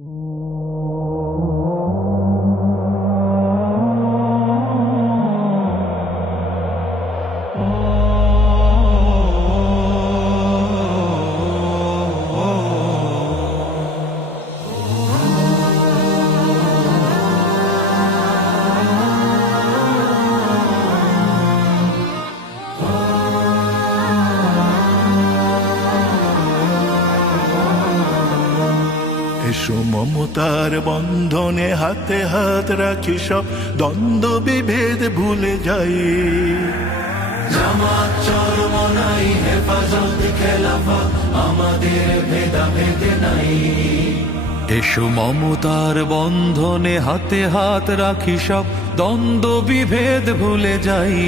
এসো মমতার বন্ধনে হাতে হাত রাখি, সব দ্বন্দ্ব বিভেদ ভুলে যাই। জামাত চরমনাই হেফাজত খেলাফত আমাদের ভেদাভেদ নাই। এসো মমতার বন্ধনে হাতে হাত রাখি, সব দ্বন্দ্ব বিভেদ ভুলে যাই।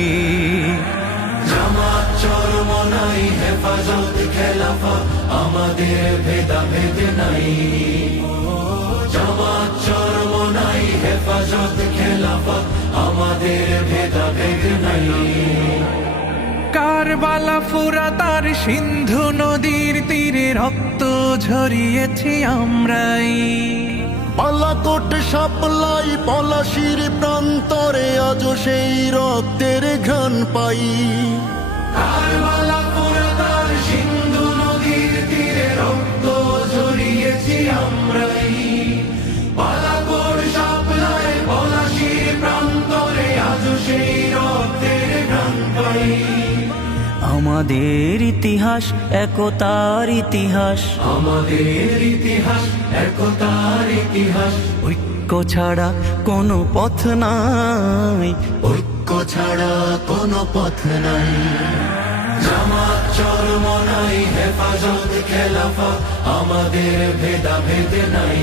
জামাত চরমনাই হেফাজত খেলাফত আমাদের ভেদাভেদ নাই। জামাত চরমনাই হেফাজত খেলাফত আমাদের ভেদাভেদ নাই। কারবালা ফুরাত আর সিন্ধু নদীর তীরে রক্ত ঝরিয়েছি আমরাই। বালাকোট সাপলাই পলাশির প্রান্তরে আজ সেই রক্তের ঘ্রাণ পাই। কারবালা ফুরাত আর সিন্ধু নদীর তীরে রক্ত ঝরিয়েছি আমরাই। বালাকোট সাপলাই পলাশির প্রান্তরে আজ সেই রক্তের ঘ্রাণ পাই। আমাদের ইতিহাস একতার ইতিহাস, আমাদের ইতিহাস একতার ইতিহাস। ঐক্য ছাড়া কোনো পথ নাই, ঐক্য ছাড়া কোনো পথ নাই। জামাত চরমনাই হেফাজত খেলাফত আমাদের ভেদাভেদ নাই।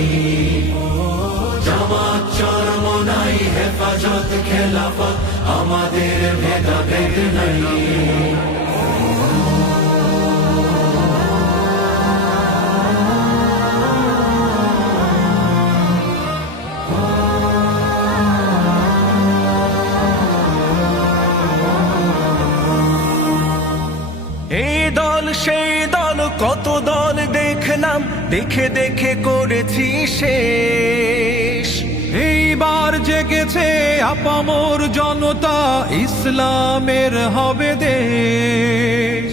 জামাত চরমনাই হেফাজত খেলাফত আমাদের ভেদাভেদ নাই। এই দল সেই দল কত দল দেখলাম, দেখে দেখে করেছি শেষ। এইবার জেগেছে আপামর জনতা, ইসলামের হবে দেশ।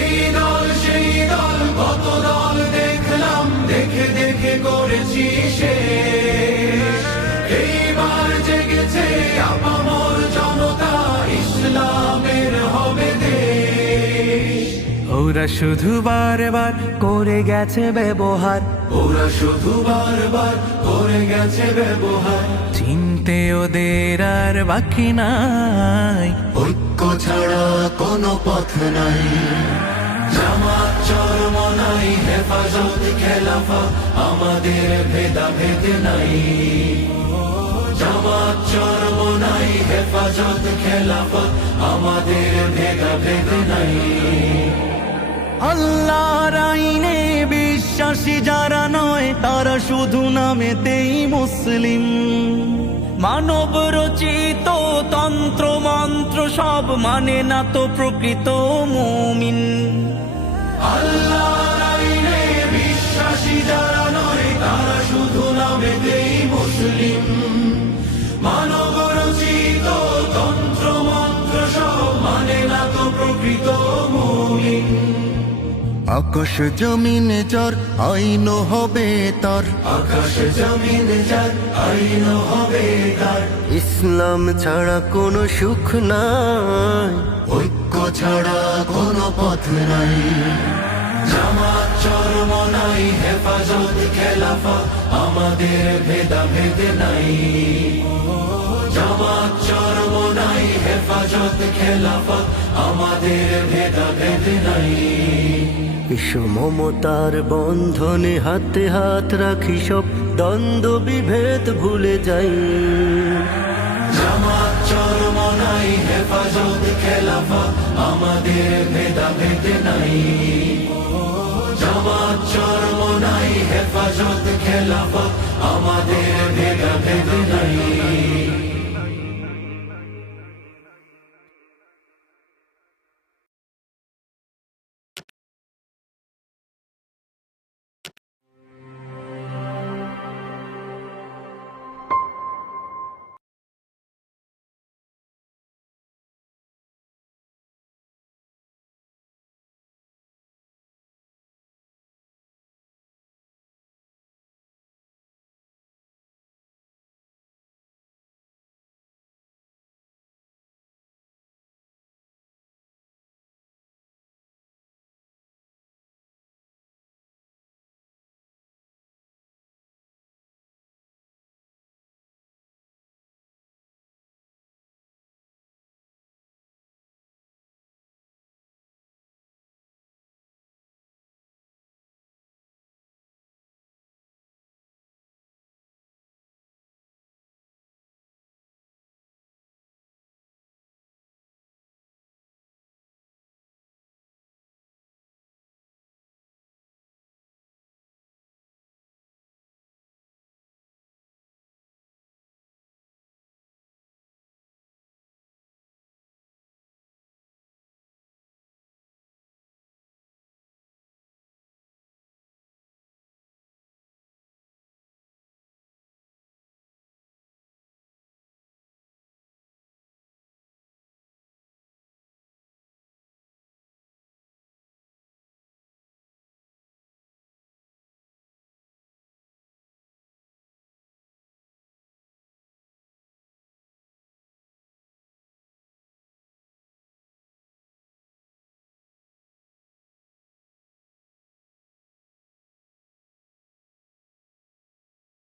এই দল সেই দল কত দল দেখলাম, দেখে দেখে করেছি শেষ। এইবার জেগেছে আপামর জনতা, ইসলামের হবে দেশ। ওরা শুধু বারবার করে গেছে ব্যবহার, ওরা শুধু বারবার করে গেছে ব্যবহার। চিনতে ওদের আর বাকি নাই, ঐক্য ছাড়া কোনো পথ নাই। জামাত চরমনাই হেফাজত খেলাফত আমাদের ভেদাভেদ নাই। জামাত চরমনাই হেফাজত খেলাফত আমাদের ভেদাভেদ নাই। আল্লাহর আইনে বিশ্বাসী যারা নয়, তারা শুধু নামেতেই মুসলিম। মানব রচিত তন্ত্র মন্ত্র সব মানে না তো প্রকৃত মুমিন। আল্লাহর আইনে বিশ্বাসী যারা নয়, তারা শুধু নামেতেই মুসলিম। মানব রচিত তন্ত্র মন্ত্র সব মানে না তো প্রকৃত মুমিন। আকাশ জমিন যার আইন হবে তার, আকাশ জমিন যার আইন হবে তার। ইসলাম ছাড়া কোনো সুখ নাই, ঐক্য ছাড়া কোনো পথ নাই। জামাত চরমনাই হেফাজত খেলাফত আমাদের ভেদাভেদ নাই। জামাত চরমনাই হেফাজত খেলাফত আমাদের ভেদাভেদ নাই। এসো মমতার বন্ধনে হাতে হাত রাখি, সব দ্বন্দ্ব বিভেদ ভুলে যাই। জামাত চরমনাই হেফাজত খেলাফত আমাদের ভেদাভেদ নাই। জামাত চরমনাই হেফাজত খেলাফত আমাদের